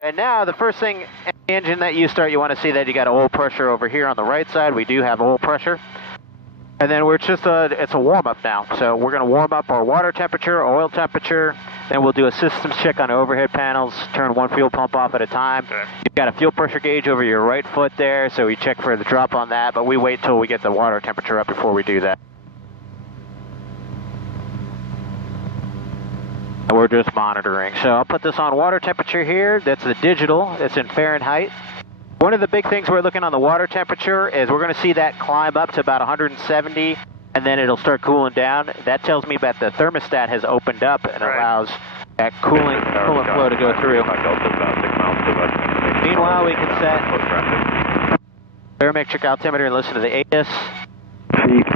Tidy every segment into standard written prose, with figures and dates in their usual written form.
And now the first thing, any engine that you start, you want to see that you got oil pressure over here on the right side. We do have oil pressure. And then we're just it's a warm up now. So we're going to warm up our water temperature, oil temperature. Then we'll do a systems check on the overhead panels, turn one fuel pump off at a time. Okay. You've got a fuel pressure gauge over your right foot there, so we check for the drop on that, but we wait till we get the water temperature up before we do that. We're just monitoring. So I'll put this on water temperature here. That's the digital. It's in Fahrenheit. One of the big things we're looking on the water temperature is we're going to see that climb up to about 170, and then it'll start cooling down. That tells me that the thermostat has opened up and allows that coolant flow to go through. Meanwhile, we can set barometric altimeter and listen to the ATIS. Feet.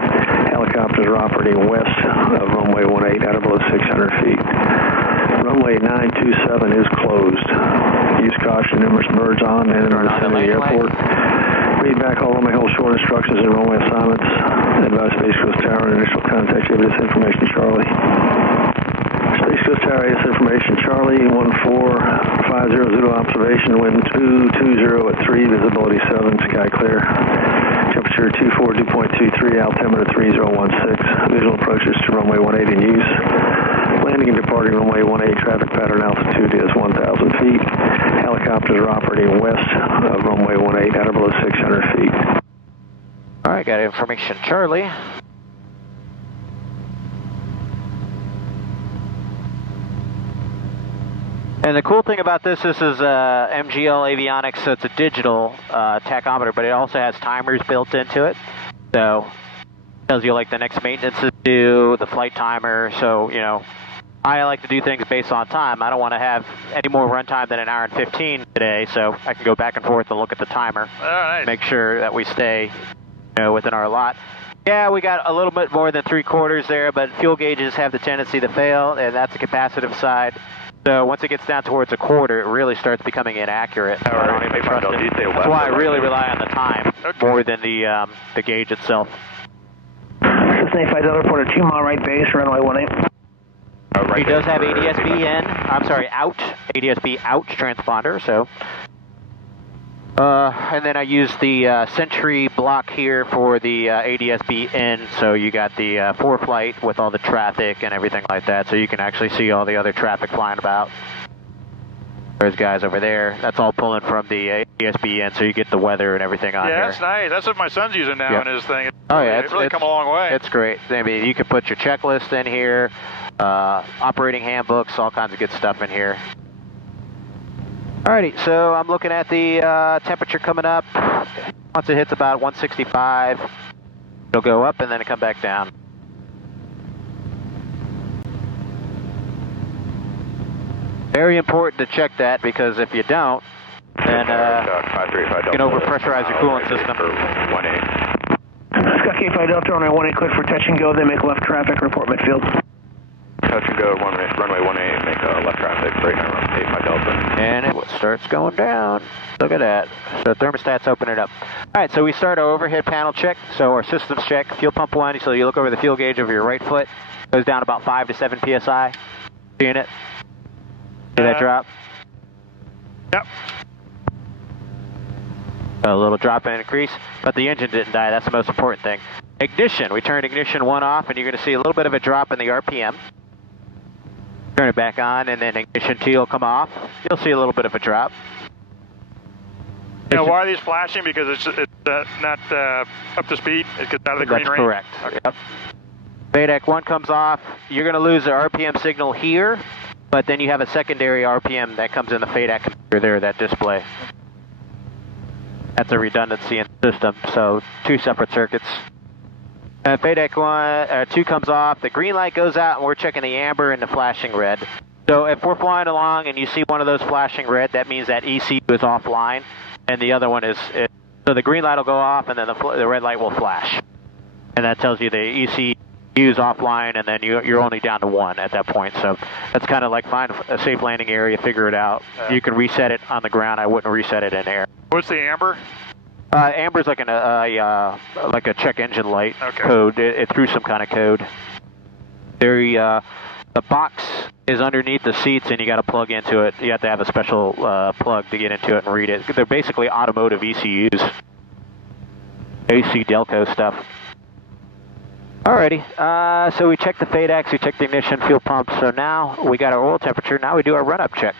Helicopters are operating west of runway 18 out of below 600 feet. Runway 927 is closed. Use caution, numerous birds on and in the vicinity of the airport. Read back all runway hold short instructions and runway assignments. Advise Space Coast Tower and initial contact you with this information, Charlie. Space Coast Tower, this information, Charlie, 14500 observation, wind 220 at 3, visibility 7, sky clear. Temperature 242.23, altimeter 3016. Visual approaches to runway 18 in use. Landing and departing runway 18, traffic pattern altitude is 1,000 feet. Helicopters are operating west of runway 18 out of below 600 feet. All right, got information, Charlie. And the cool thing about this is MGL avionics, so it's a digital tachometer, but it also has timers built into it. So it tells you like the next maintenance to do, the flight timer. So, you know, I like to do things based on time. I don't want to have any more runtime than an hour and 15 today, so I can go back and forth and look at the timer. Oh, nice. Make sure that we stay, you know, within our lot. Yeah, we got a little bit more than 3/4 there, but fuel gauges have the tendency to fail, and that's the capacitive side. So once it gets down towards a quarter, it really starts becoming inaccurate. All right. I don't even trust it. That's why I really rely on the time more than the gauge itself. Cessna 85 Delta report a 2-mile right base, runway 18. He does have ADS-B in, I'm sorry, out, ADS-B out transponder, so. And then I use the Sentry block here for the ADS-B in, so you got the for-flight with all the traffic and everything like that, so you can actually see all the other traffic flying about. There's guys over there. That's all pulling from the ADS-B in, so you get the weather and everything on here. Yeah, that's nice. That's what my son's using now in his thing. Oh yeah, it's really come a long way. It's great. I mean, you can put your checklist in here, operating handbooks, all kinds of good stuff in here. Alrighty, so I'm looking at the temperature coming up. Once it hits about 165, it'll go up and then it'll come back down. Very important to check that, because if you don't, then you can overpressurize your coolant system. Scott K5 Delta, runway 18 clear for touch and go, then make left traffic, report midfield. Touch and go, runway 18, make left traffic, right now, 85 Delta. And it starts going down. Look at that. So thermostat's opening up. All right, so we start our overhead panel check. So our systems check, fuel pump 1, so you look over the fuel gauge over your right foot. Goes down about 5 to 7 PSI. Seeing it? See that drop? Yep. A little drop and increase, but the engine didn't die. That's the most important thing. Ignition. We turn ignition 1 off, and you're going to see a little bit of a drop in the RPM. Turn it back on, and then ignition 2 will come off. You'll see a little bit of a drop. You know, why are these flashing? Because it's not up to speed? It gets out of the green range? That's correct. Okay. Yep. VADEC 1 comes off. You're going to lose the RPM signal here, but then you have a secondary RPM that comes in the FADEC computer there, that display. That's a redundancy in the system, so 2 separate circuits. FADEC 2 comes off, the green light goes out, and we're checking the amber and the flashing red. So if we're flying along and you see one of those flashing red, that means that ECU is offline, and the other one is, so the green light will go off, and then the red light will flash. And that tells you the ECU is offline, and then you're only down to 1 at that point. So that's kind of like find a safe landing area, figure it out. You can reset it on the ground. I wouldn't reset it in air. What's the amber? Amber's like like a check engine light code. It threw some kind of code. Very the box is underneath the seats and you got to plug into it. You have to have a special plug to get into it and read it. They're basically automotive ECUs. AC Delco stuff. Alrighty, so we checked the FADEX, we checked the ignition, fuel pump, so now we got our oil temperature, now we do our run-up check.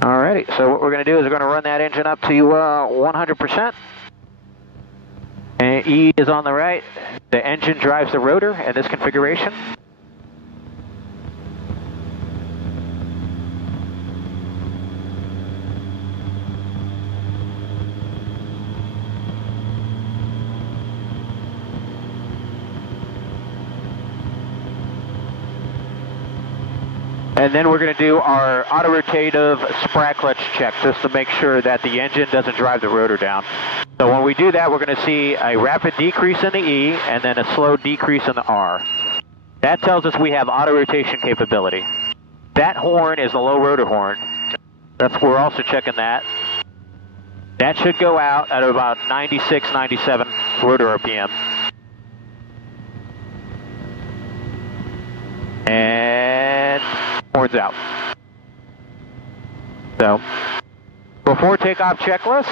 Alrighty, so what we're going to do is we're going to run that engine up to 100%. And E is on the right. The engine drives the rotor in this configuration. And then we're going to do our auto-rotative sprag clutch check, just to make sure that the engine doesn't drive the rotor down. So when we do that, we're going to see a rapid decrease in the E, and then a slow decrease in the R. That tells us we have auto-rotation capability. That horn is the low rotor horn. We're also checking that. That should go out at about 96, 97 rotor RPM. And horns out. So, before takeoff checklist,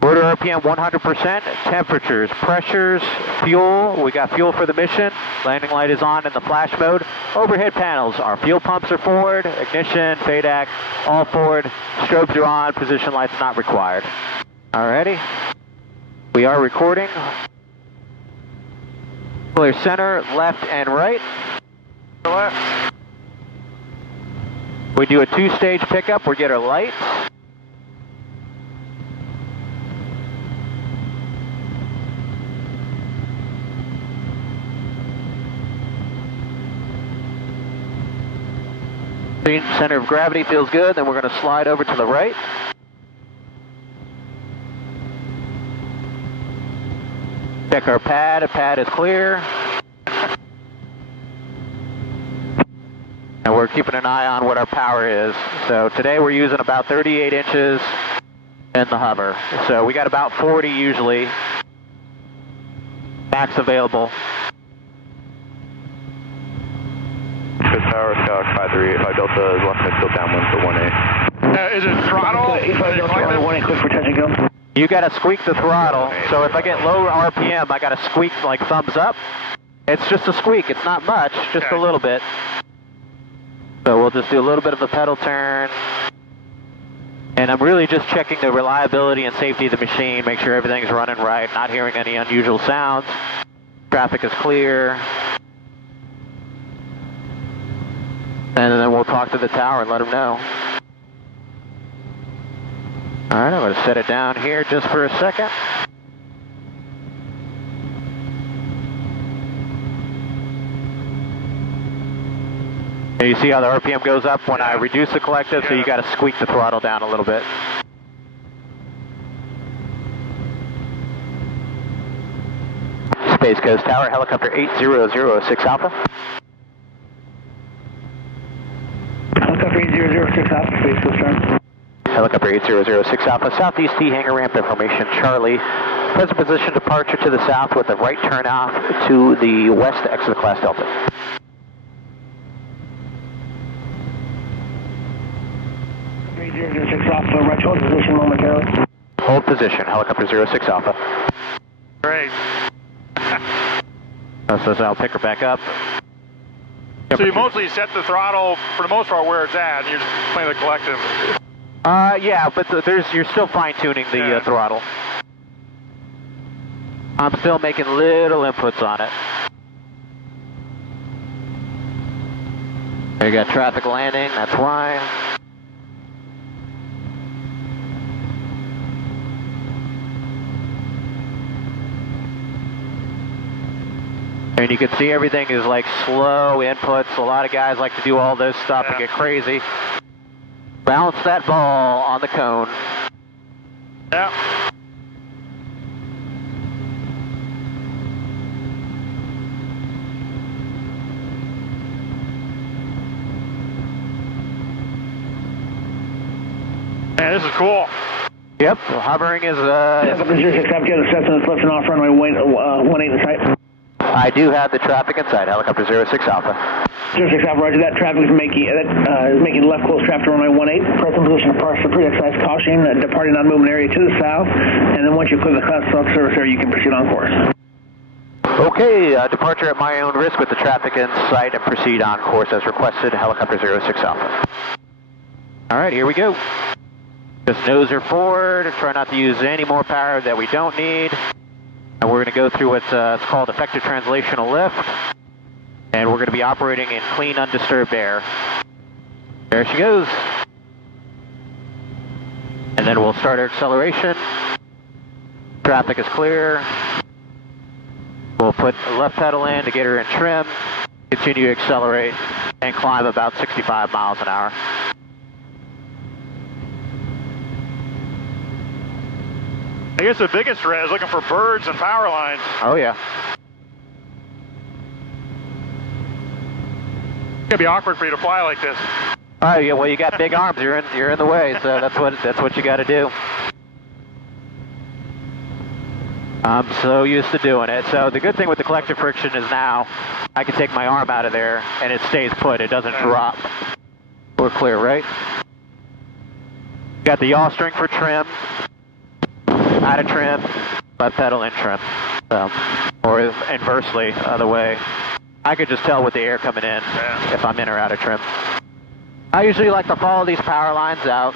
rotor RPM 100%, temperatures, pressures, fuel, we got fuel for the mission, landing light is on in the flash mode, overhead panels, our fuel pumps are forward, ignition, FADEC, all forward, strobes are on, position lights not required. Alrighty, we are recording. Clear center, left and right. Left. We do a two-stage pickup, we get our lights. Center of gravity feels good, then we're going to slide over to the right. Check our pad, pad is clear. And we're keeping an eye on what our power is. So today we're using about 38 inches in the hover. So we got about 40 usually. Max available. Good power, Scout 538, Delta is left and still downwind for 1A. Is it throttle? 85 Delta, 1A, quick for touch and go. You got to squeak the throttle. So if I get low RPM, I got to squeak like thumbs up. It's just a squeak. It's not much, just a little bit. So we'll just do a little bit of a pedal turn. And I'm really just checking the reliability and safety of the machine, make sure everything's running right, not hearing any unusual sounds. Traffic is clear. And then we'll talk to the tower and let them know. Alright, I'm going to set it down here just for a second. And you see how the RPM goes up when I reduce the collective, so you got to squeak the throttle down a little bit. Space Coast Tower, helicopter 8006 Alpha. Helicopter 8006 Alpha, Space Coast Tower. Helicopter 8006 Alpha, southeast T hangar ramp information, Charlie. Present position departure to the south with a right turn off to the west to exit class Delta. Right, hold position momentarily. Hold position, helicopter 06 Alpha. Great. So I'll pick her back up. So you mostly set the throttle, for the most part, where it's at, and you're just playing the collective. Yeah, but you're still fine-tuning the throttle. I'm still making little inputs on it. There you got traffic landing, that's why. And you can see everything is like slow inputs. A lot of guys like to do all this stuff and get crazy. Bounce that ball on the cone. Yeah. Man, this is cool. Yep, hovering is Helicopter 06 Alpha, get a set to the left and off runway 18 in sight. I do have the traffic inside, helicopter 06 Alpha. 06 Alpha, roger that. Traffic is making left close traffic to runway 18. Present position departure, pre-exercise caution, departing non-movement area to the south. And then once you clear the class self-service area, you can proceed on course. Okay, departure at my own risk with the traffic in sight and proceed on course as requested, helicopter 06 Alpha. All right, here we go. Just noser forward, try not to use any more power that we don't need. And we're going to go through what's it's called effective translational lift. And we're going to be operating in clean, undisturbed air. There she goes. And then we'll start our acceleration. Traffic is clear. We'll put the left pedal in to get her in trim. Continue to accelerate and climb about 65 miles an hour. I guess the biggest threat is looking for birds and power lines. Oh yeah. It's gonna be awkward for you to fly like this. Oh yeah, well you got big arms, you're in the way, so that's what you got to do. I'm so used to doing it. So the good thing with the collective friction is now I can take my arm out of there and it stays put, it doesn't drop. We're clear, right? Got the yaw string for trim. Out of trim, left pedal in trim. So, or inversely, other way. I could just tell with the air coming in if I'm in or out of trim. I usually like to follow these power lines out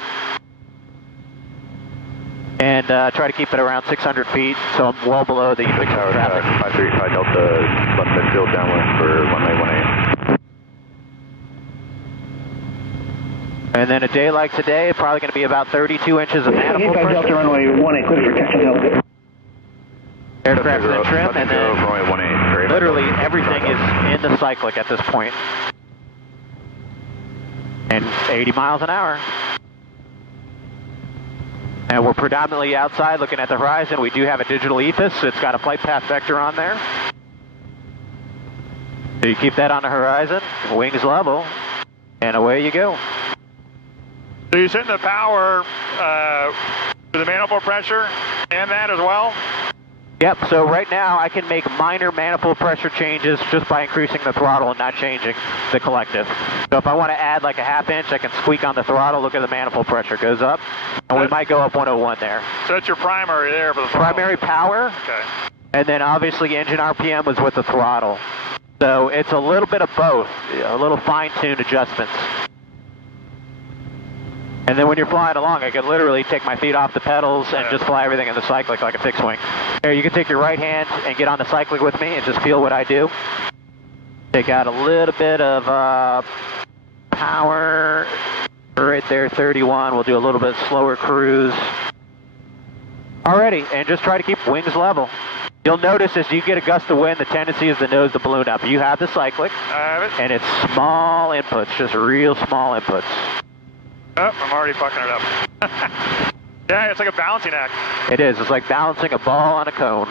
and try to keep it around 600 feet, so I'm well below the Tower traffic. 535 Delta, left midfield downwind for runway 18. And then a day like today, probably going to be about 32 inches of manifold Delta pressure. runway 18, clear for catching Delta. Aircraft in trim, and then runway 18. literally everything is in the cyclic at this point. And 80 miles an hour. And we're predominantly outside looking at the horizon. We do have a digital EFIS. It's got a flight path vector on there. So you keep that on the horizon, wings level, and away you go. So you're setting the power to the manifold pressure and that as well? Yep, so right now I can make minor manifold pressure changes just by increasing the throttle and not changing the collective. So if I want to add like a ½ inch, I can squeak on the throttle, look at the manifold pressure, goes up, and we might go up 101 there. So that's your primary there for the throttle? Primary power, okay. And then obviously engine RPM was with the throttle. So it's a little bit of both, a little fine-tuned adjustments. And then when you're flying along, I can literally take my feet off the pedals and just fly everything in the cyclic like a fixed wing. Here, you can take your right hand and get on the cyclic with me and just feel what I do. Take out a little bit of power. Right there, 31. We'll do a little bit slower cruise. Alrighty, and just try to keep wings level. You'll notice as you get a gust of wind, the tendency is to nose the balloon up. You have the cyclic, I have it. and it's small inputs, just real small inputs. Oh, I'm already fucking it up. Yeah, it's like a balancing act. It is. It's like balancing a ball on a cone.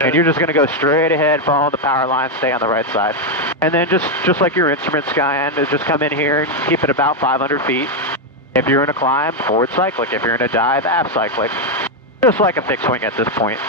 And you're just going to go straight ahead, follow the power line, stay on the right side. And then just like your instrument, Skyan, just come in here and keep it about 500 feet. If you're in a climb, forward cyclic. If you're in a dive, aft cyclic. Just like a fixed wing at this point.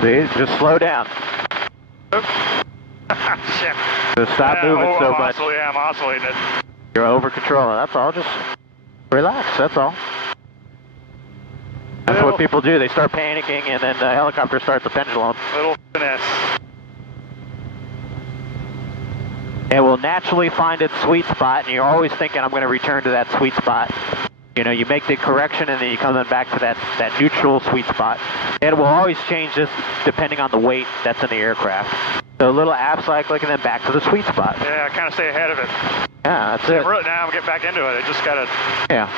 See, just slow down. Shit. Just stop moving so much. I'm oscillating it. You're over controlling. That's all. Just relax. That's all. That's what people do. They start panicking, and then the helicopter starts a pendulum. Little finesse. It will naturally find its sweet spot, and you're always thinking, I'm going to return to that sweet spot. You know, you make the correction, and then you come back to that neutral sweet spot. And it will always change this depending on the weight that's in the aircraft. So a little aft cyclic, and then back to the sweet spot. Yeah, kind of stay ahead of it. Yeah, that's it. Really, now I'm getting back into it. I just got to... Yeah.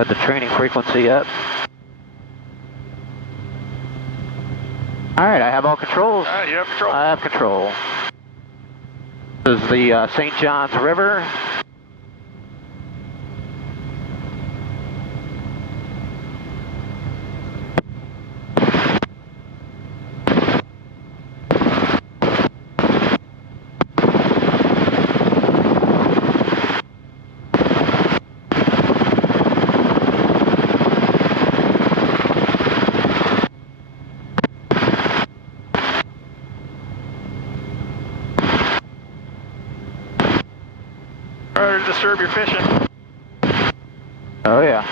Put the training frequency up. All right, I have all controls. All right, you have control. I have control. This is the St. Johns River. Sorry to disturb your fishing. Oh yeah.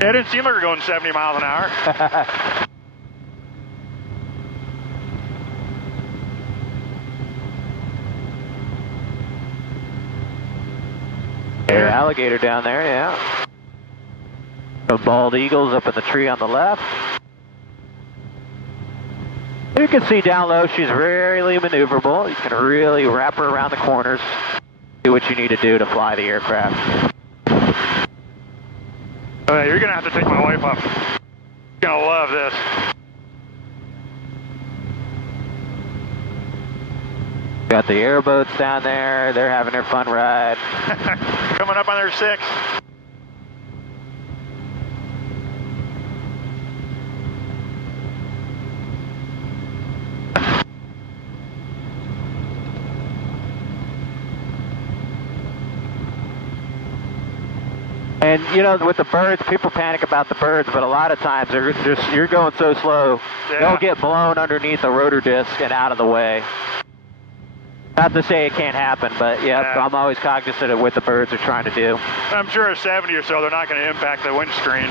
Yeah, it didn't seem like we were going 70 miles an hour. There's an alligator down there, yeah. The bald eagles up in the tree on the left. You can see down low, she's really maneuverable. You can really wrap her around the corners, do what you need to do to fly the aircraft. Oh, yeah, you're going to have to take my wife up. She's going to love this. Got the airboats down there, they're having their fun ride. Coming up on their 6. And you know, with the birds, people panic about the birds, but a lot of times you're going so slow, they'll get blown underneath the rotor disc and out of the way. Not to say it can't happen, but yeah, I'm always cognizant of what the birds are trying to do. I'm sure at 70 or so, they're not going to impact the windscreen.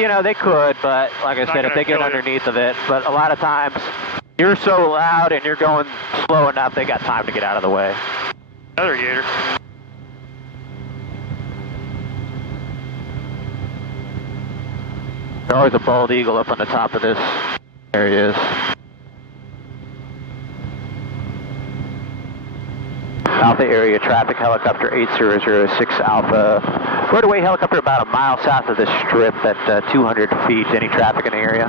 You know, they could, but like I said, if they get underneath of it, but a lot of times you're so loud and you're going slow enough, they got time to get out of the way. Another gator. There's always a bald eagle up on the top of this. There he is. Alpha area traffic, helicopter 8006 Alpha. Rotorway helicopter about a mile south of this strip at 200 feet. Any traffic in the area?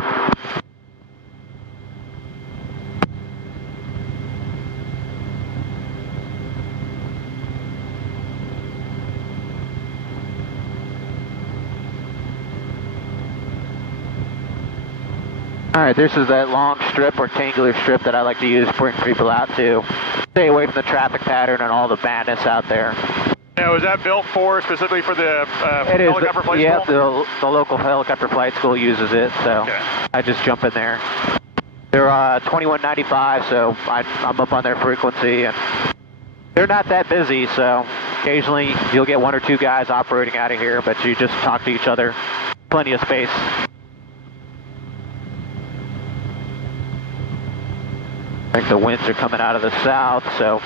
All right, this is that long strip, rectangular strip that I like to use to bring people out to. Stay away from the traffic pattern and all the madness out there. Yeah, was that built for specifically for the helicopter flight school? Yeah, the local helicopter flight school uses it, so I just jump in there. They're 2195, so I'm up on their frequency, and they're not that busy, so occasionally you'll get 1 or 2 guys operating out of here, but you just talk to each other. Plenty of space. I think the winds are coming out of the south, so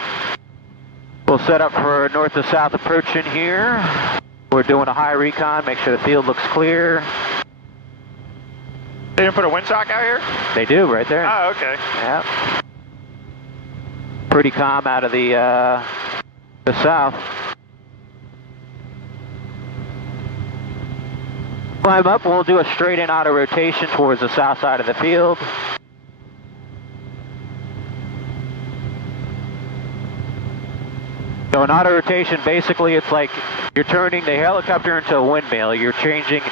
we'll set up for north to south approach in here. We're doing a high recon, make sure the field looks clear. They didn't put a windsock out here? They do, right there. Oh, okay. Yeah. Pretty calm out of the south. Climb up, we'll do a straight in auto rotation towards the south side of the field. So an auto rotation, basically it's like you're turning the helicopter into a windmill. You're trading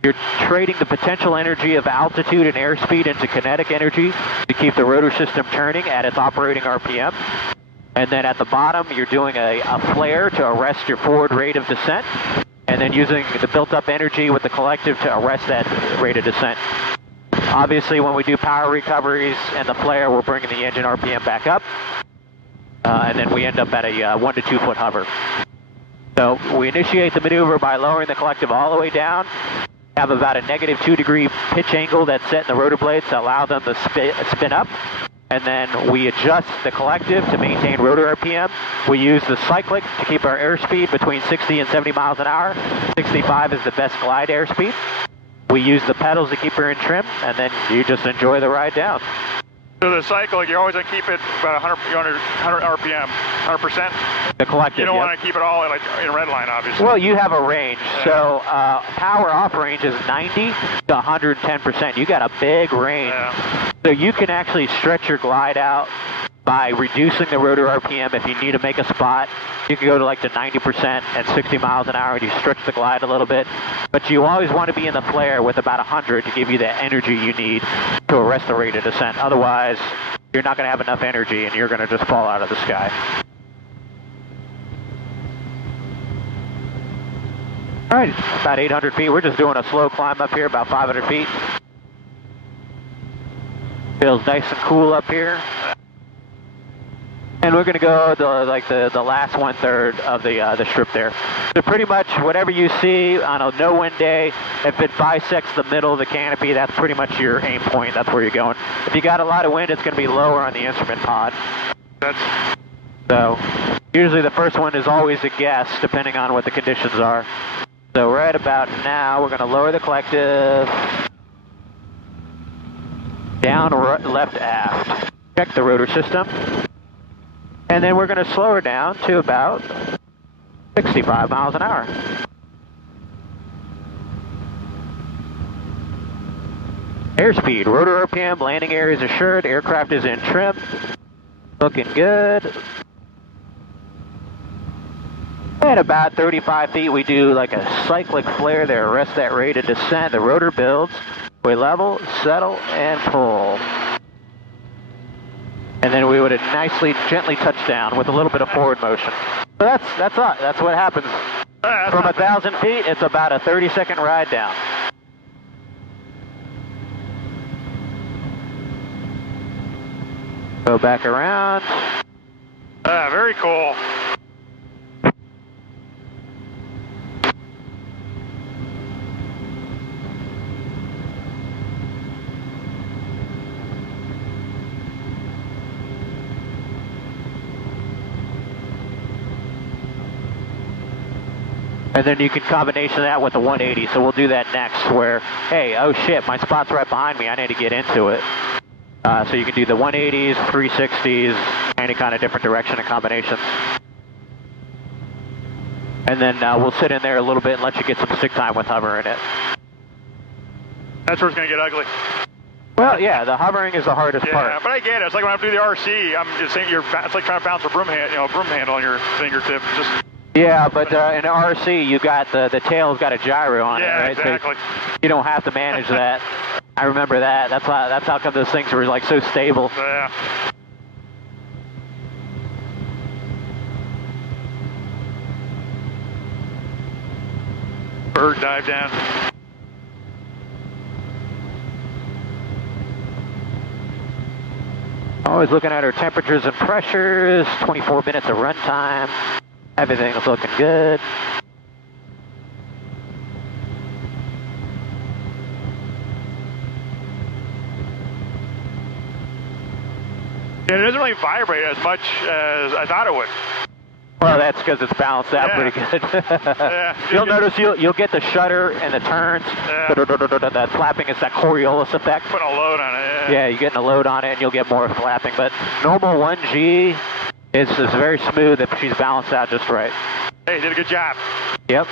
the potential energy of altitude and airspeed into kinetic energy to keep the rotor system turning at its operating RPM. And then at the bottom, you're doing a flare to arrest your forward rate of descent, and then using the built-up energy with the collective to arrest that rate of descent. Obviously, when we do power recoveries and the flare, we're bringing the engine RPM back up. And then we end up at a 1 to 2 foot hover. So we initiate the maneuver by lowering the collective all the way down, have about a -2 degree pitch angle that's set in the rotor blades to allow them to spin up, and then we adjust the collective to maintain rotor RPM. We use the cyclic to keep our airspeed between 60 and 70 miles an hour. 65 is the best glide airspeed. We use the pedals to keep her in trim, and then you just enjoy the ride down. So the cycle, you always want to keep it about 100 RPM, 100%. The collective, You don't yep. want to keep it all like in red line, obviously. Well, you have a range. Yeah. So power off range is 90 to 110%. You got a big range. Yeah. So you can actually stretch your glide out by reducing the rotor RPM. If you need to make a spot, you can go to like the 90% at 60 miles an hour and you stretch the glide a little bit. But you always want to be in the flare with about 100 to give you the energy you need to arrest the rate of descent. Otherwise, you're not going to have enough energy and you're going to just fall out of the sky. All right, about 800 feet. We're just doing a slow climb up here, about 500 feet. Feels nice and cool up here. And we're going to go the last 1/3 of the strip there. So pretty much whatever you see on a no-wind day, if it bisects the middle of the canopy, that's pretty much your aim point. That's where you're going. If you got a lot of wind, it's going to be lower on the instrument pod. So usually the first one is always a guess, depending on what the conditions are. So right about now, we're going to lower the collective. Down, left, aft. Check the rotor system. And then we're going to slow her down to about 65 miles an hour. Airspeed, rotor RPM, landing area is assured, aircraft is in trim. Looking good. At about 35 feet, we do like a cyclic flare there, arrest that rate of descent. The rotor builds, we level, settle, and pull. And then we would nicely, gently touch down with a little bit of forward motion. So that's what happens. From 1,000 feet, it's about a 30-second ride down. Go back around. Very cool. And then you can combination that with the 180. So we'll do that next where, hey, oh shit, my spot's right behind me. I need to get into it. So you can do the 180s, 360s, any kind of different direction and combinations. And then we'll sit in there a little bit and let you get some stick time with hover in it. That's where it's going to get ugly. Well, yeah, the hovering is the hardest part. Yeah, but I get it. It's like when I do the RC, I'm just saying it's like trying to bounce a broom handle on your fingertip. Just. Yeah, but in an RC, you got the tail's got a gyro on it, right? Exactly. So you don't have to manage that. I remember that. That's how come those things were like so stable. Yeah. Bird dive down. Always looking at our temperatures and pressures. 24 minutes of runtime. Everything's looking good. Yeah, it doesn't really vibrate as much as I thought it would. Well, that's because it's balanced out pretty good. Yeah. You'll notice you'll get the shudder and the turns. Yeah. That flapping is that Coriolis effect. Putting a load on it. Yeah, you're getting a load on it and you'll get more flapping. But normal 1G is very smooth if she's balanced out just right. Hey, did a good job. Yep.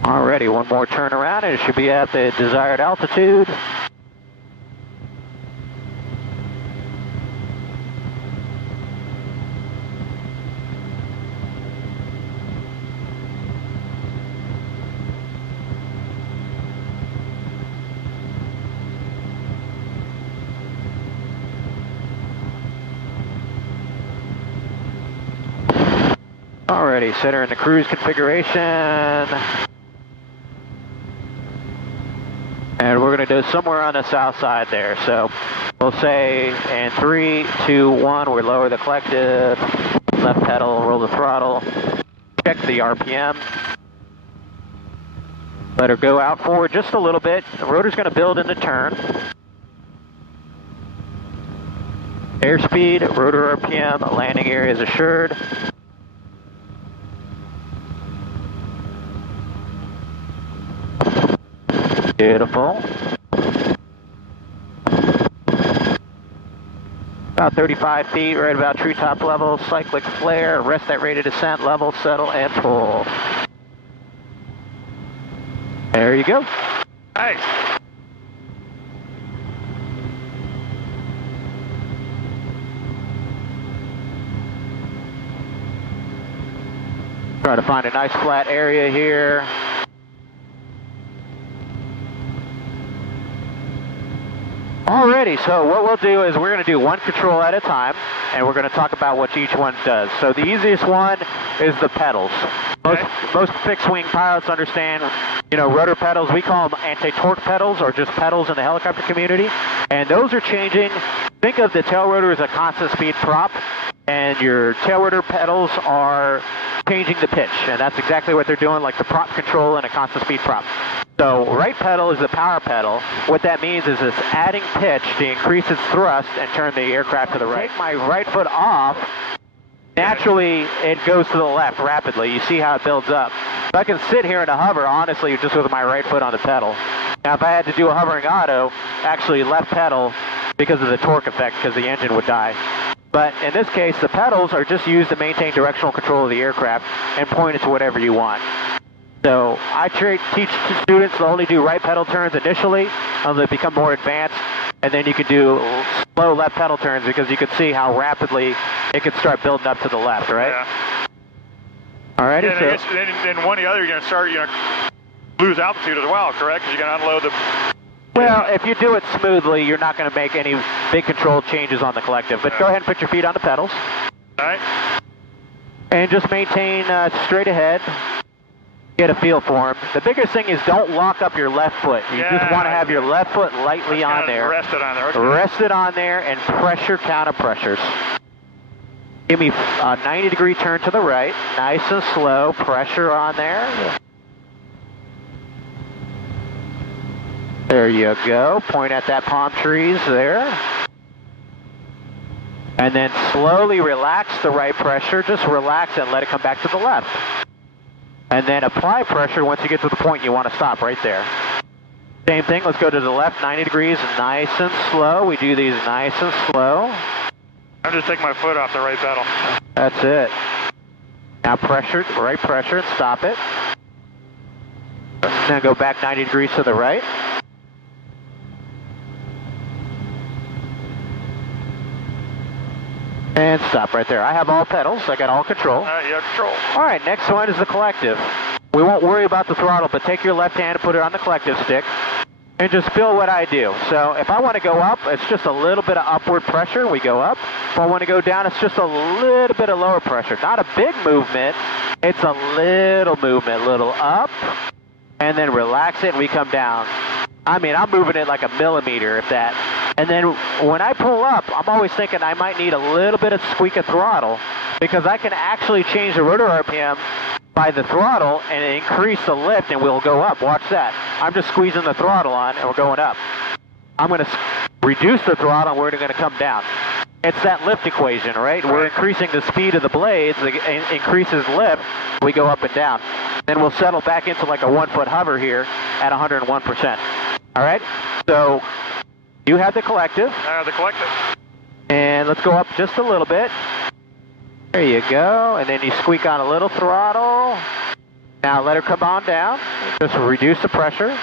Alrighty, one more turn around and it should be at the desired altitude. Alrighty, set her in the cruise configuration. And we're going to do somewhere on the south side there. So we'll say in 3, 2, 1, we lower the collective, left pedal, roll the throttle, check the RPM. Let her go out forward just a little bit. The rotor's going to build in the turn. Airspeed, rotor RPM, landing area is assured. Beautiful. About 35 feet, right about treetop level, cyclic flare, rest that rate of descent, level, settle, and pull. There you go. Nice. Try to find a nice flat area here. Alrighty, so what we'll do is we're going to do one control at a time, and we're going to talk about what each one does. So the easiest one is the pedals. Most fixed-wing pilots understand, rotor pedals. We call them anti-torque pedals, or just pedals in the helicopter community. And those are changing. Think of the tail rotor as a constant speed prop, and your tail rotor pedals are changing the pitch, and that's exactly what they're doing, like the prop control in a constant speed prop. So right pedal is the power pedal. What that means is it's adding pitch to increase its thrust and turn the aircraft to the right. Take my right foot off, naturally it goes to the left rapidly. You see how it builds up. So I can sit here in a hover, honestly, just with my right foot on the pedal. Now if I had to do a hovering auto, actually left pedal because of the torque effect, because the engine would die. But in this case, the pedals are just used to maintain directional control of the aircraft and point it to whatever you want. So I teach students to only do right pedal turns initially until they become more advanced, and then you can do slow left pedal turns because you can see how rapidly it can start building up to the left, right? Yeah. Alrighty, yeah, so then one or the other, you're going to start, lose altitude as well, correct? Because you're going to unload the... Well, if you do it smoothly, you're not going to make any big control changes on the collective. But go ahead and put your feet on the pedals. All right. And just maintain straight ahead. Get a feel for them. The biggest thing is don't lock up your left foot. You just want to have your left foot lightly on there. Rest it on there. Okay. Rest it on there and pressure counter pressures. Give me a 90-degree turn to the right. Nice and slow. Pressure on there. There you go. Point at that palm trees there. And then slowly relax the right pressure. Just relax and let it come back to the left. And then apply pressure once you get to the point you want to stop right there. Same thing, let's go to the left, 90 degrees, nice and slow. We do these nice and slow. I'm just taking my foot off the right pedal. That's it. Now pressure, right pressure, and stop it. Now go back 90 degrees to the right. And stop right there. I have all pedals, I got all control. Yeah, control. All right, next one is the collective. We won't worry about the throttle, but take your left hand and put it on the collective stick and just feel what I do. So if I want to go up, it's just a little bit of upward pressure, we go up. If I want to go down, it's just a little bit of lower pressure. Not a big movement, it's a little movement, little up, and then relax it and we come down. I mean, I'm moving it like a millimeter, if that. And then when I pull up, I'm always thinking I might need a little bit of squeak of throttle because I can actually change the rotor RPM by the throttle and increase the lift and we'll go up. Watch that. I'm just squeezing the throttle on and we're going up. I'm going to reduce the throttle and we're going to come down. It's that lift equation, right? We're increasing the speed of the blades, it increases lift, we go up and down. Then we'll settle back into like a 1 foot hover here at 101%. All right? So you have the collective. I have the collective. And let's go up just a little bit. There you go. And then you squeak on a little throttle. Now let her come on down. Just reduce the pressure.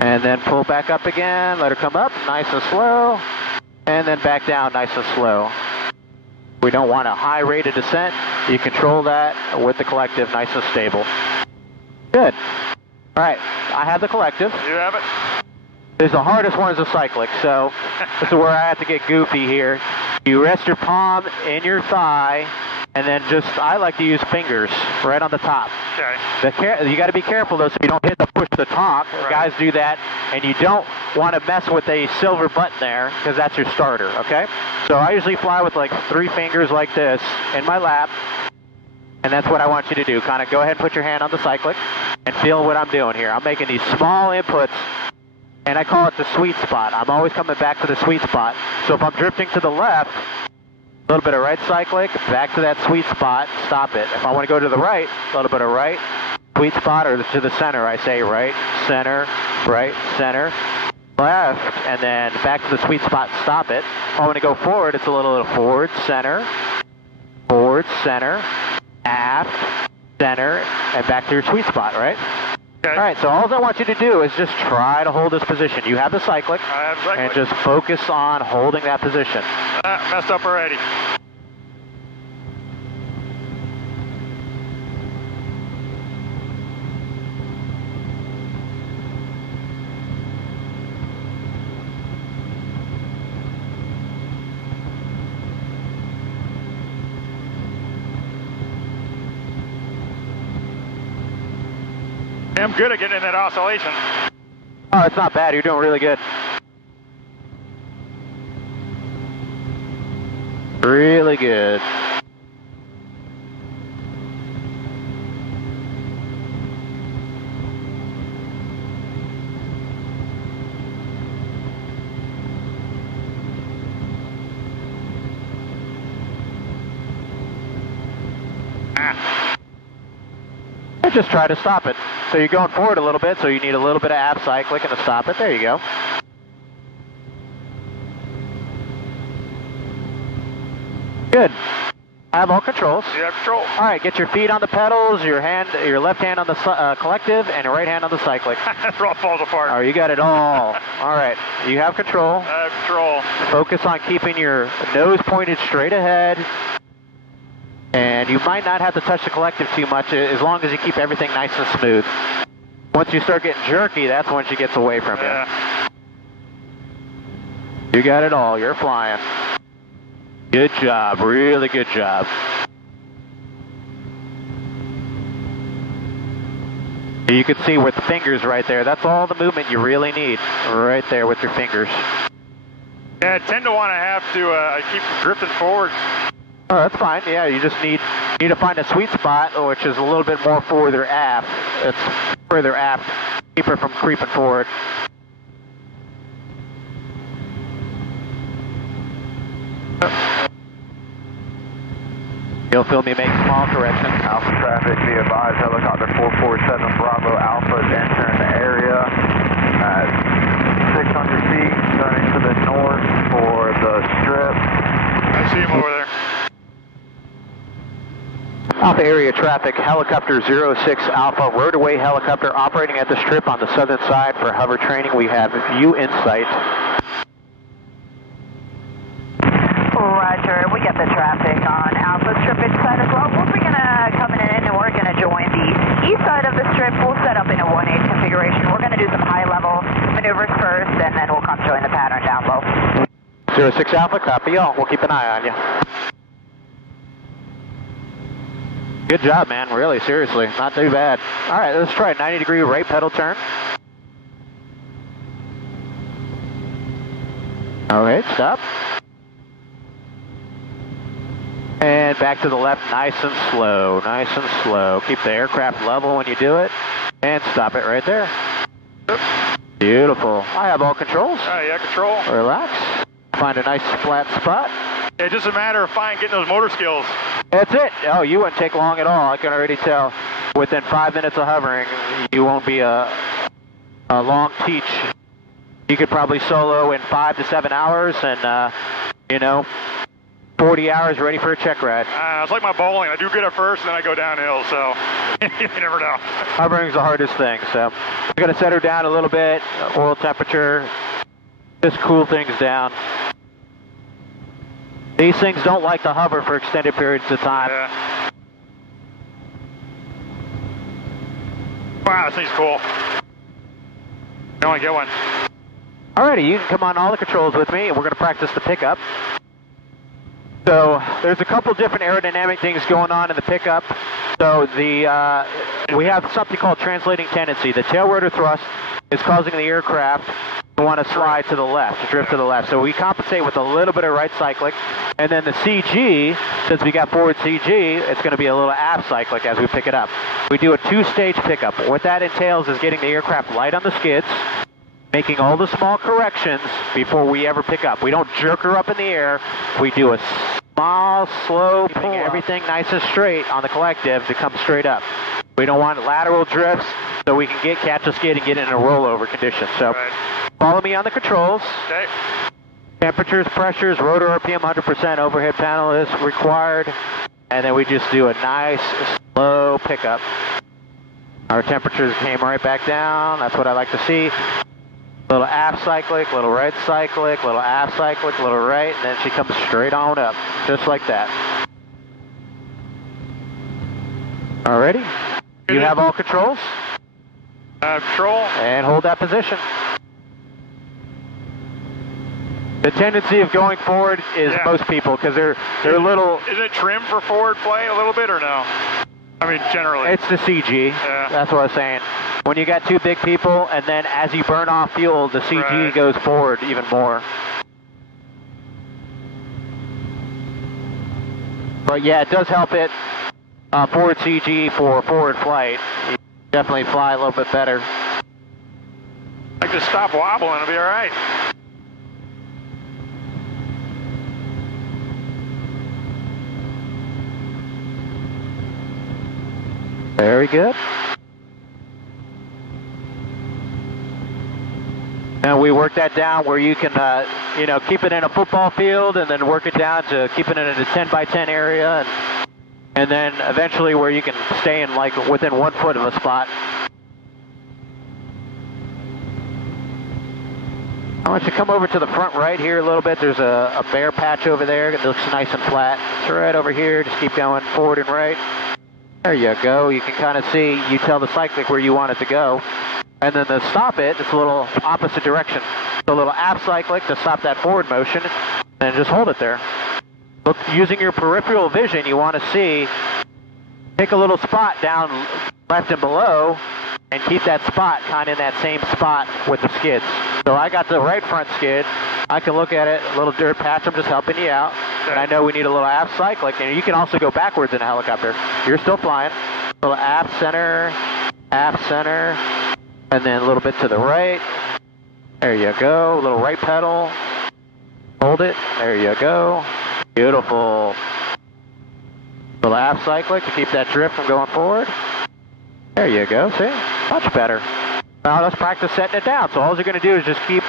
And then pull back up again. Let her come up nice and slow. And then back down nice and slow. We don't want a high rate of descent. You control that with the collective nice and stable. Good. All right, I have the collective. You have it? The hardest one is the cyclic, so this is where I have to get goofy here. You rest your palm in your thigh, and then I like to use fingers right on the top. Okay. You got to be careful though so you don't hit the push to talk. Right. Guys do that, and you don't want to mess with a silver button there because that's your starter, okay? So I usually fly with like 3 fingers like this in my lap. And that's what I want you to do. Kind of go ahead and put your hand on the cyclic and feel what I'm doing here. I'm making these small inputs, and I call it the sweet spot. I'm always coming back to the sweet spot. So if I'm drifting to the left, a little bit of right cyclic, back to that sweet spot, stop it. If I want to go to the right, a little bit of right, sweet spot, or to the center, I say right, center, left, and then back to the sweet spot, stop it. If I want to go forward, it's a little forward, center, aft, center, and back to your sweet spot, right? Okay. All right, so all I want you to do is just try to hold this position. You have the cyclic, I have cyclic. and just focus on holding that position. Messed up already. I'm good at getting in that oscillation. Oh, it's not bad. You're doing really good. Really good. Just try to stop it. So you're going forward a little bit, so you need a little bit of aft cyclic and to stop it. There you go. Good. I have all controls. You have control. All right, get your feet on the pedals, your left hand on the collective, and your right hand on the cyclic. It all falls apart. Oh, you got it all. All right, you have control. I have control. Focus on keeping your nose pointed straight ahead. And you might not have to touch the collective too much as long as you keep everything nice and smooth. Once you start getting jerky, that's when she gets away from you. You got it all. You're flying. Good job. Really good job. You can see with the fingers right there. That's all the movement you really need. Right there with your fingers. Yeah, I tend to want to have to keep drifting forward. Oh, that's fine. Yeah, you just need to find a sweet spot, which is a little bit more further aft. It's further aft. Keep it from creeping forward. You'll feel me make small corrections. Alpha traffic, be advised, helicopter 447 Bravo Alpha is entering the area at 600 feet, turning to the north for the strip. I see him over there. Alpha area traffic, helicopter 06 Alpha, Rotorway helicopter operating at the strip on the southern side for hover training. We have view in sight. Roger, we got the traffic on Alpha strip inside as well. We're going to come in and we're going to join the east side of the strip. We'll set up in a 1-8 configuration. We're going to do some high-level maneuvers first, and then we'll come join the pattern down low. 06 Alpha, copy all. We'll keep an eye on you. Good job, man. Really, seriously. Not too bad. All right, let's try a 90-degree right pedal turn. All right, stop. And back to the left, nice and slow, nice and slow. Keep the aircraft level when you do it. And stop it right there. Beautiful. I have all controls. All right, yeah, control. Relax. Find a nice flat spot. Yeah, just a matter of getting those motor skills. That's it. Oh, you wouldn't take long at all. I can already tell. Within 5 minutes of hovering, you won't be a long teach. You could probably solo in 5 to 7 hours and, 40 hours ready for a check ride. It's like my bowling. I do good at first, and then I go downhill, so you never know. Hovering's the hardest thing, so we're going to set her down a little bit, oil temperature, just cool things down. These things don't like to hover for extended periods of time. Yeah. Wow, this thing's cool. I want to get one. Alrighty, you can come on all the controls with me, and we're going to practice the pickup. So there's a couple different aerodynamic things going on in the pickup. So we have something called translating tendency. The tail rotor thrust is causing the aircraft we want to slide to the left, to drift to the left. So we compensate with a little bit of right cyclic. And then the CG, since we got forward CG, it's going to be a little aft cyclic as we pick it up. We do a two-stage pickup. What that entails is getting the aircraft light on the skids, making all the small corrections before we ever pick up. We don't jerk her up in the air. We do a small, slow pull, everything nice and straight on the collective to come straight up. We don't want lateral drifts, so we can catch a skid and get in a rollover condition. So follow me on the controls. Okay. Temperatures, pressures, rotor RPM 100%, overhead panel is required. And then we just do a nice, slow pickup. Our temperatures came right back down. That's what I like to see. Little aft cyclic, little right cyclic, little aft cyclic, little right, and then she comes straight on up, just like that. Alrighty. You have all controls? Control. And hold that position. The tendency of going forward is most people, because they're little... Is it trim for forward play a little bit or no? I mean, generally. It's the CG. Yeah. That's what I was saying. When you got two big people, and then as you burn off fuel, the CG goes forward even more. But yeah, it does help it. Forward CG for forward flight. You definitely fly a little bit better. Like just stop wobbling, it'll be all right. Very good. And we work that down where you can, you know, keep it in a football field and then work it down to keeping it in a 10 by 10 area. And then eventually where you can stay in like within 1 foot of a spot. I want you to come over to the front right here a little bit. There's a bare patch over there. It looks nice and flat. It's right over here. Just keep going forward and right. There you go. You can kind of see, you tell the cyclic where you want it to go. And then to stop it, it's a little opposite direction. So a little aft cyclic to stop that forward motion, and just hold it there. Look, using your peripheral vision, you want to see, pick a little spot down left and below, and keep that spot kind of in that same spot with the skids. So I got the right front skid. I can look at it, a little dirt patch, I'm just helping you out. And I know we need a little aft cyclic, and you can also go backwards in a helicopter. You're still flying. A little aft center, and then a little bit to the right. There you go, a little right pedal. Hold it, there you go. Beautiful. A little aft cyclic to keep that drift from going forward. There you go, see? Much better. Now let's practice setting it down. So all you're going to do is just keep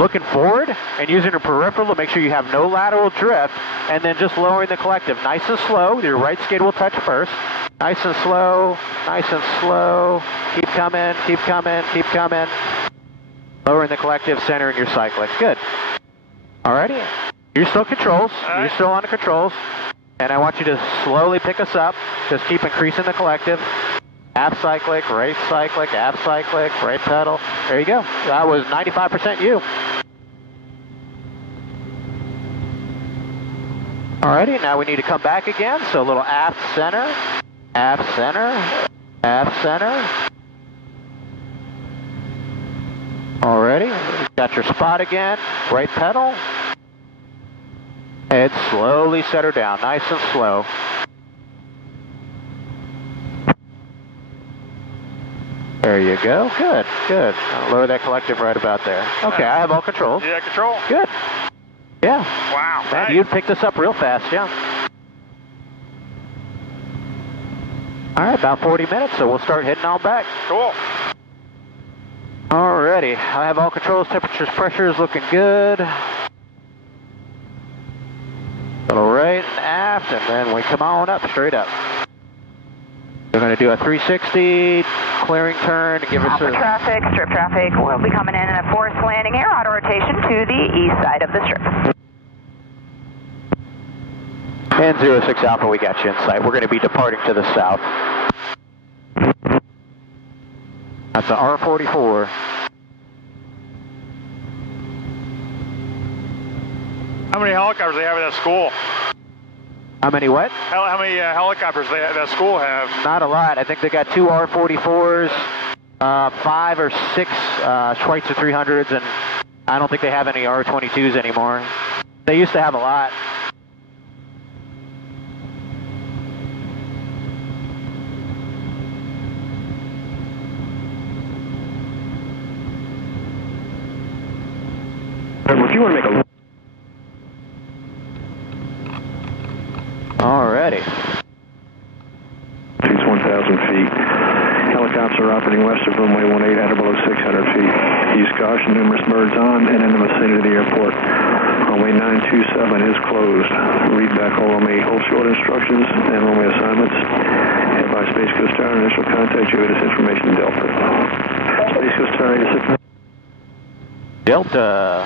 looking forward and using your peripheral to make sure you have no lateral drift, and then just lowering the collective nice and slow. Your right skid will touch first. Nice and slow, nice and slow. Keep coming, keep coming, keep coming. Lowering the collective, centering your cyclic. Good. Alrighty. You're still controls. You're still on the controls. And I want you to slowly pick us up. Just keep increasing the collective. Aft cyclic, right cyclic, aft cyclic, right pedal. There you go. That was 95% you. Alrighty, now we need to come back again. So a little aft center, aft center, aft center. Alrighty, got your spot again. Right pedal. And slowly set her down, nice and slow. There you go. Good, good. I'll lower that collective right about there. Okay, I have all controls. Yeah, control. Good. Yeah. Wow. Man, nice. you picked this up real fast, yeah. All right, about 40 minutes, so we'll start heading on back. Cool. Alrighty, I have all controls, temperatures, pressures looking good. Little right and aft, and then we come on up, straight up. We're going to do a 360 clearing turn to give us a... traffic, strip traffic will be coming in a forced landing air auto rotation to the east side of the strip. And 06 Alpha, we got you in sight. We're going to be departing to the south. That's an R44. How many helicopters do they have at that school? How many what? How many helicopters that school have? Not a lot. I think they got 2 R44s, 5 or 6 Schweitzer 300s, and I don't think they have any R22s anymore. They used to have a lot. If you want to make a... Alrighty. It's 1,000 feet. Helicopters are operating west of runway 18 at or below 600 feet. Use caution, numerous birds on and in the vicinity of the airport. Runway 927 is closed. Read back all runway 8 hold short instructions and runway assignments. Advise Space Coast Tower, initial contact you with this information Delta. Space Coast Tower 86. Delta.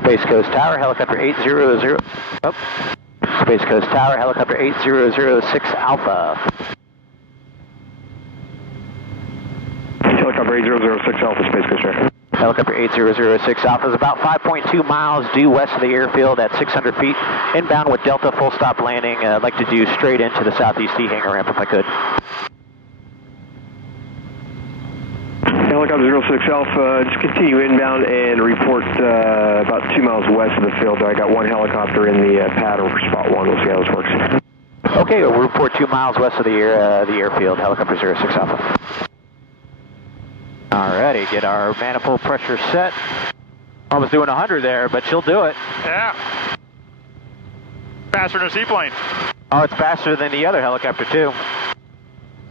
Space Coast Tower, helicopter 800. Oh. Space Coast Tower, helicopter 8006 Alpha. Helicopter 8006 Alpha, Space Coast Tower. Helicopter 8006 Alpha is about 5.2 miles due west of the airfield at 600 feet. Inbound with Delta, full stop landing. I'd like to do straight into the southeast T hangar ramp if I could. Helicopter 06 Alpha, just continue inbound and report about 2 miles west of the field. I got one helicopter in the pad over spot 1. We'll see how this works. Okay, we'll report 2 miles west of the airfield, helicopter 06 Alpha. Alrighty, get our manifold pressure set. I was doing 100 there, but she'll do it. Yeah. Faster than a seaplane. Oh, it's faster than the other helicopter too.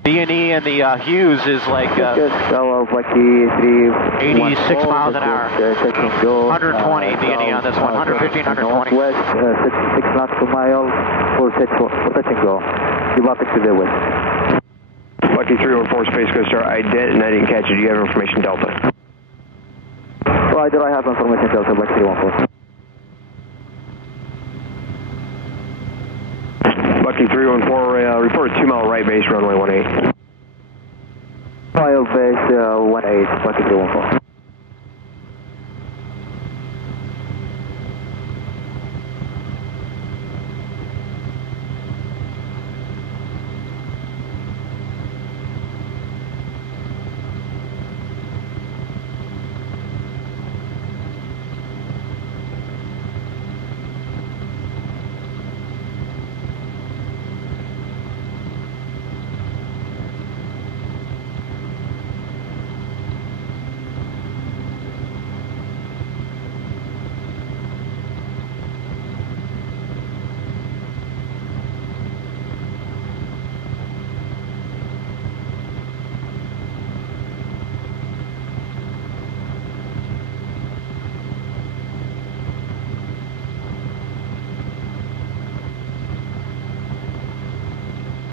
D&E and the Hughes is like 86 miles an hour. 120 D&E on this one, 115, 120. West, 6 knots per mile for touch and go. Departing to the west. Lucky 314 Space Coast Tower, I didn't catch it. Do you have information Delta? Roger, I have information Delta, Lucky 314. Lucky 314, report 2 mile right base, runway 18. Mile base, 18, Lucky 314.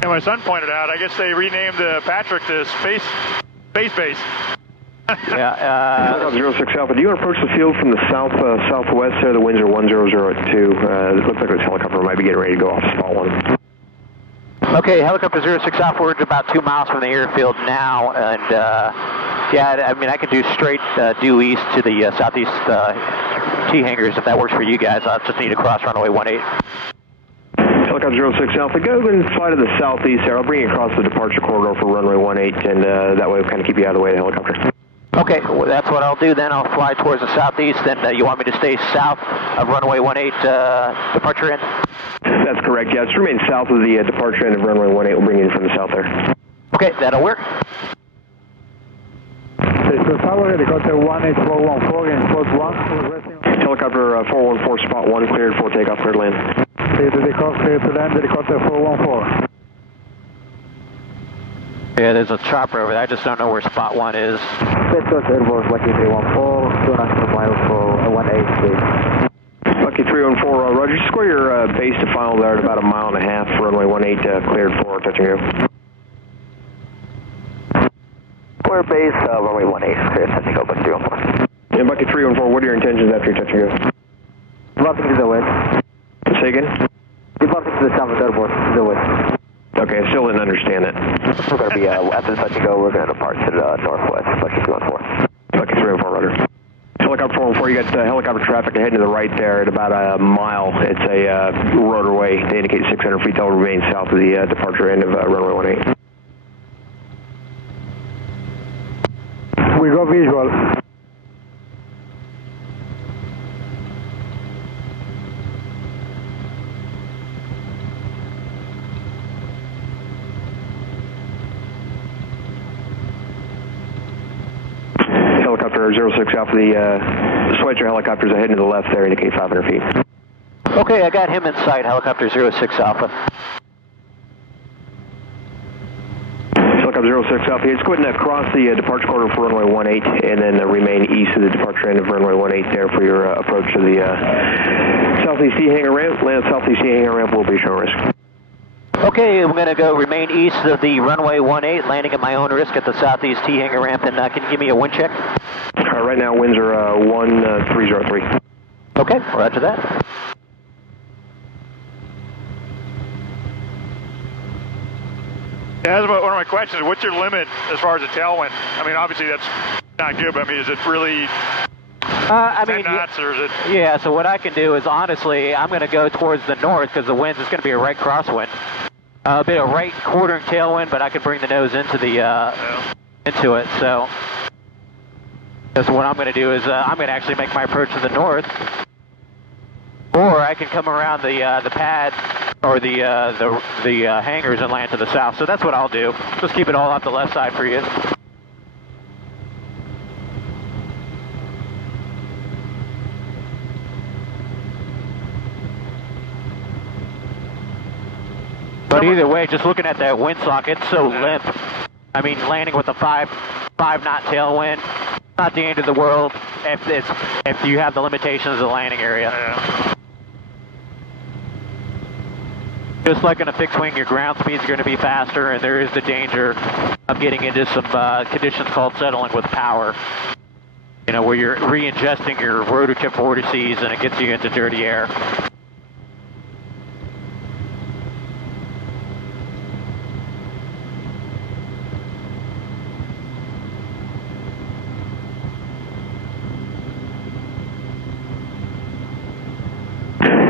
And my son pointed out, I guess they renamed the Patrick to Space Base. Yeah. Helicopter 06 Alpha, do you want to approach the field from the southwest there? The winds are 1002. It looks like this helicopter might be getting ready to go off spot 1. Okay, helicopter 06 Alpha, we're about 2 miles from the airfield now, and yeah, I mean, I can do straight due east to the southeast T hangars if that works for you guys. I'll just need to cross runway 18. Helicopter 06 Alpha, go and fly to the southeast there. I'll bring you across the departure corridor for runway 18, and that way we'll kind of keep you out of the way of the helicopter. Okay, well, that's what I'll do then. I'll fly towards the southeast, and you want me to stay south of runway 18 departure end? That's correct, yeah. Just remain south of the departure end of runway 18. We'll bring you in from the south there. Okay, that'll work. Tower, helicopter 18414 in spot 1. Helicopter 414 spot 1 cleared for takeoff, cleared land. Clear to land, helicopter 414. Yeah, there's a chopper over there. I just don't know where spot 1 is. Space Coast Airborne, Lucky 314, 2 knots per mile for 18, please. Lucky 314, Roger. Square your base to final there at about 1.5 miles, runway 18 cleared for touch and go. Square base, runway 18, clear, touch and go, Bucky 314. And Bucky 314, what are your intentions after your touch and go? Departing to the west. Say again? Departing to the south airport, to the west. Okay, I still didn't understand it. We're going to be, after the touch and go, we're going to depart to the northwest, Bucky 314. Bucky 314, Roger. Helicopter 414, you got helicopter traffic ahead to the right there at about a mile. It's a rotorway. They indicate 600 feet. They'll remain south of the departure end of runway 18. We go visual. Helicopter 06 Alpha, the Schweitzer helicopters ahead to the left there indicate 500 feet. Okay, I got him in sight, helicopter 06 Alpha. Helicopter 06 Alpha, it's going to cross the departure corridor for runway 18 and then remain east of the departure end of runway 18 there for your approach to the southeast T hangar ramp. Land southeast T hangar ramp will be show risk. Okay, I'm going to go remain east of the runway 18, landing at my own risk at the southeast T hangar ramp, and can you give me a wind check? Right now winds are 1303. Okay, roger that. Yeah, that's one of my questions. What's your limit as far as the tailwind? I mean, obviously that's not good, but I mean, is it really 10 knots, or is it? Yeah, so what I can do is, honestly, I'm going to go towards the north because the wind is going to be a right crosswind. A bit of right quartering tailwind, but I can bring the nose into the into it. So that's what I'm going to do is I'm going to actually make my approach to the north, or I can come around the pad or the hangars and land to the south. So that's what I'll do. Just keep it all off the left side for you. But either way, just looking at that windsock, it's so limp. I mean, landing with a 5 knot tailwind, not the end of the world if you have the limitations of the landing area. Yeah. Just like in a fixed wing, your ground speeds are going to be faster, and there is the danger of getting into some conditions called settling with power. You know, where you're re-ingesting your rotor tip vortices and it gets you into dirty air.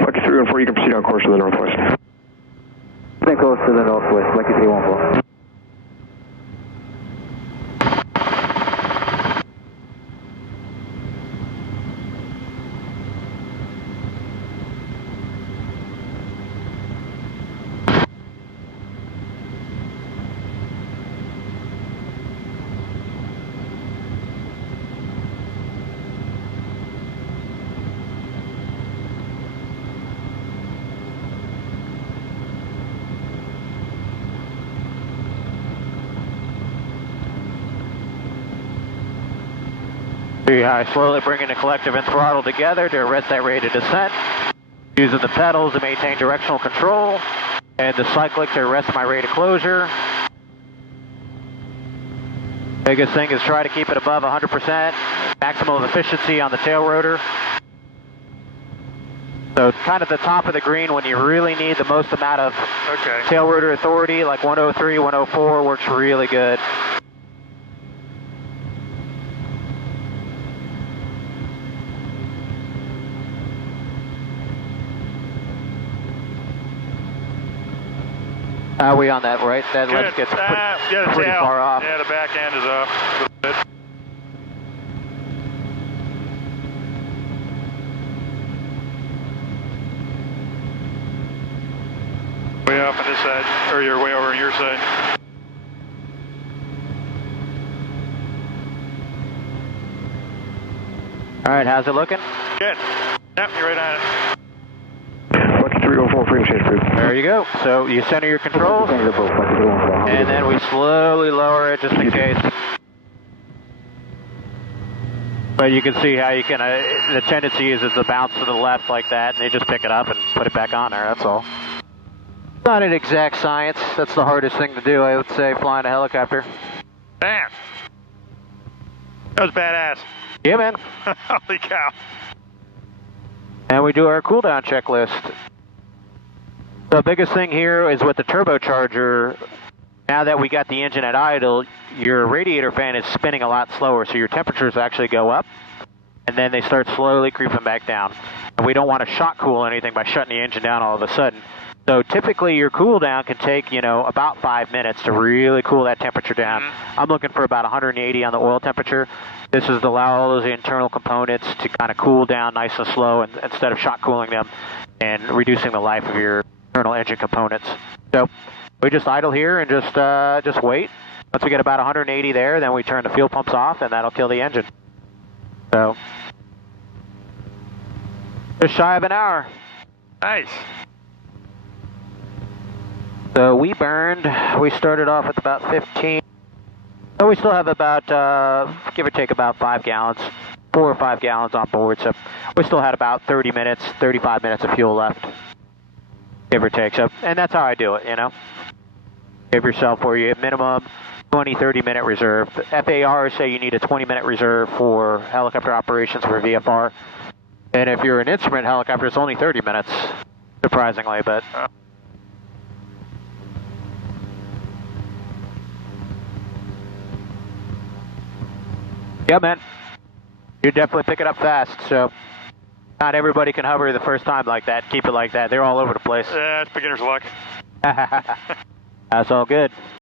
Lucky 314, you can proceed on course to the northwest. Stay close to the northwest, Lucky 314. I slowly bringing the collective and throttle together to arrest that rate of descent. Using the pedals to maintain directional control, and the cyclic to arrest my rate of closure. Biggest thing is try to keep it above 100%, maximum efficiency on the tail rotor. So kind of the top of the green when you really need the most amount of tail rotor authority, like 103, 104 works really good. How are we on that, right? That ledge gets pretty far off. Yeah, the back end is off a little bit. Way off on this side, or you're way over on your side. All right, how's it looking? Good. Yep, you're right on it. 304 frequency approved. There you go. So you center your controls, and then we slowly lower it just in case. But you can see how you can, the tendency is to bounce to the left like that, and you just pick it up and put it back on there, that's all. Not an exact science. That's the hardest thing to do, I would say, flying a helicopter. Damn. That was badass. Yeah, man. Holy cow. And we do our cooldown checklist. The biggest thing here is with the turbocharger, now that we got the engine at idle, your radiator fan is spinning a lot slower, so your temperatures actually go up. and then they start slowly creeping back down. And we don't want to shock cool anything by shutting the engine down all of a sudden. So typically your cool down can take, about 5 minutes to really cool that temperature down. I'm looking for about 180 on the oil temperature. This is to allow all those internal components to kind of cool down nice and slow, and instead of shock cooling them and reducing the life of your internal engine components. So we just idle here and just wait. Once we get about 180 there, then we turn the fuel pumps off, and that'll kill the engine. So just shy of an hour. Nice. So we started off with about 15. So we still have about, give or take about 5 gallons, 4 or 5 gallons on board. So we still had about 30 minutes, 35 minutes of fuel left, give or take. So, and that's how I do it, Give yourself where you have minimum 20, 30-minute reserve. The FAR say you need a 20-minute reserve for helicopter operations for VFR. And if you're an instrument helicopter, it's only 30 minutes, surprisingly, but... Yeah, man. You definitely pick it up fast, so not everybody can hover the first time like that, keep it like that. They're all over the place. Yeah, it's beginner's luck. That's all good.